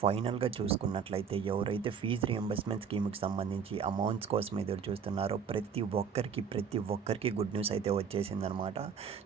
ఫైనల్‌గా చూసుకున్నట్లయితే ఎవరైతే ఫీజ్ రీయింబర్స్‌మెంట్ స్కీమ్‌కి సంబంధించి అమౌంట్స్ కోసం ఎదురు చూస్తున్నారో ప్రతి ఒక్కరికి గుడ్ న్యూస్ అయితే వచ్చేసిందనమాట.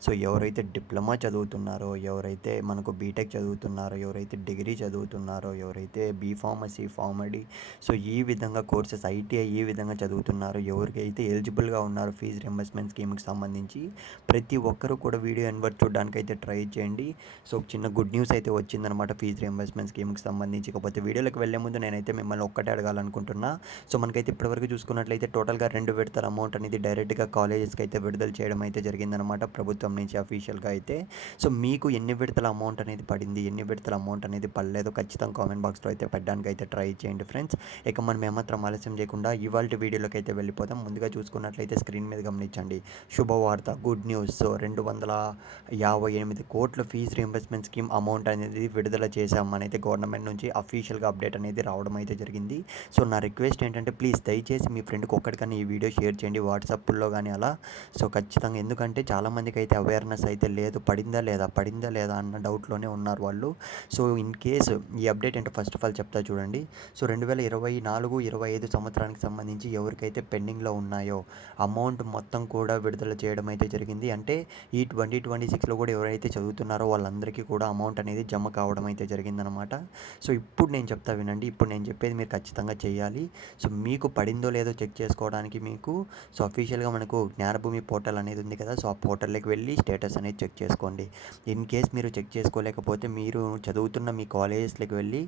సో, ఎవరైతే డిప్లొమా చదువుతున్నారో, ఎవరైతే మనకు బీటెక్ చదువుతున్నారో, ఎవరైతే డిగ్రీ చదువుతున్నారో, ఎవరైతే బీఫార్మసీ, ఫార్మడీ సో, ఈ విధంగా కోర్సెస్ ఐటీఐ ఈ విధంగా చదువుతున్నారో, ఎవరికైతే ఎలిజిబుల్‌గా ఉన్నారో ఫీజ్ రీయింబర్స్‌మెంట్ స్కీమ్‌కి సంబంధించి ప్రతి ఒక్కరు కూడా వీడియో ఎండ్ వరకు చూడడానికైతే ట్రై చేయండి. సో, చిన్న గుడ్ న్యూస్ అయితే వచ్చిందనమాట ఫీజ్ రీయింబర్స్‌మెంట్ స్కీమ్‌కి సంబంధించి. ఇకపోతే వీడియోలోకి వెళ్ళే ముందు నేనైతే మిమ్మల్ని ఒక్కటే అడగాలనుకుంటున్నా. సో, మనకైతే ఇప్పటివరకు చూసుకున్నట్లయితే టోటల్‌గా 2 విడతల అమౌంట్ అనేది డైరెక్ట్‌గా కాలేజెస్‌కి అయితే విడుదల చేయడం అయితే జరిగిందనమాట ప్రభుత్వం నుంచి అఫీషియల్‌గా అయితే. సో, మీకు ఎన్ని విడతల అమౌంట్ అనేది పడింది, ఎన్ని విడతల అమౌంట్ అనేది పడలేదో ఖచ్చితంగా కామెంట్ బాక్స్‌లో అయితే పెట్టడానికి అయితే ట్రై చేయండి ఫ్రెండ్స్. ఇక మనం ఏమాత్రం ఆలస్యం చేయకుండా ఇవాల్టి వీడియోలోకి అయితే వెళ్ళిపోదాం. ముందుగా చూసుకున్నట్లయితే స్క్రీన్ మీద గమనించండి. శుభవార్త, గుడ్ న్యూస్. సో, 258 కోట్ల ఫీజ్ రీయింబర్స్‌మెంట్ స్కీమ్ అమౌంట్ అనేది విడుదల చేశామని అయితే గవర్నమెంట్ నుంచి అఫీషియల్‌గా అప్డేట్ అనేది రావడం అయితే జరిగింది. సో, నా రిక్వెస్ట్ ఏంటంటే ప్లీజ్ దయచేసి మీ ఫ్రెండ్‌కి ఒక్కడికన్నా ఈ వీడియో షేర్ చేయండి వాట్సాప్‌లో కానీ అలా. సో, ఖచ్చితంగా ఎందుకంటే చాలామందికి అయితే అవేర్‌నెస్ అయితే లేదు. పడిందా లేదా అన్న డౌట్‌లోనే ఉన్నారు వాళ్ళు. సో, ఇన్ కేస్ ఈ అప్డేట్ ఏంటో ఫస్ట్ ఆఫ్ ఆల్ చెప్తా చూడండి. సో, 2024, 25 సంవత్సరానికి సంబంధించి ఎవరికైతే పెండింగ్‌లో ఉన్నాయో అమౌంట్ మొత్తం కూడా విడుదల చేయడం అయితే జరిగింది. అంటే ఈ 2026లో కూడా ఎవరైతే చదువుతున్నారో వాళ్ళందరికీ కూడా అమౌంట్ అనేది జమ కావడం అయితే జరిగిందనమాట. సో, ఇప్పుడు నేను చెప్తా వినండి. ఇప్పుడు నేను చెప్పేది మీరు ఖచ్చితంగా చేయాలి. సో, మీకు పడిందో లేదో చెక్ చేసుకోవడానికి మీకు సో, అఫీషియల్‌గా మనకు జ్ఞానభూమి పోర్టల్ అనేది ఉంది కదా! సో, ఆ పోర్టల్‌లోకి వెళ్ళి స్టేటస్ అనేది చెక్ చేసుకోండి. ఇన్ కేస్ మీరు చెక్ చేసుకోలేకపోతే మీరు చదువుతున్న మీ కాలేజెస్‌లోకి వెళ్ళి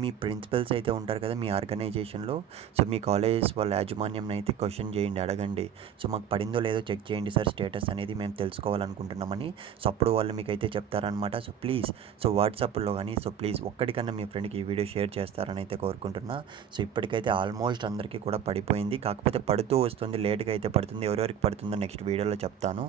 మీ ప్రిన్సిపల్స్ అయితే ఉంటారు కదా! మీ ఆర్గనైజేషన్‌లో. సో, మీ కాలేజెస్ వాళ్ళ యాజమాన్యంని అయితే క్వెషన్ చేయండి, అడగండి. సో, మాకు పడిందో లేదో చెక్ చేయండి సార్ స్టేటస్ అనేది మేము తెలుసుకోవాలనుకుంటున్నామని. సో, అప్పుడు వాళ్ళు మీకైతే చెప్తారనమాట. సో, ప్లీజ్ వాట్సాప్‌లో కానీ ప్లీజ్ ఒక్కడికన్నా మీ ఫ్రెండ్‌కి ఈ వీడియో షేర్ చేస్తారని అయితే కోరుకుంటున్నా. సో, ఇప్పటికైతే ఆల్మోస్ట్ అందరికీ కూడా పడిపోయింది. కాకపోతే పడుతూ వస్తుంది. లేట్‌గా అయితే పడుతుంది. ఎవరెవరికి పడుతుందో నెక్స్ట్ వీడియోలో చెప్తాను.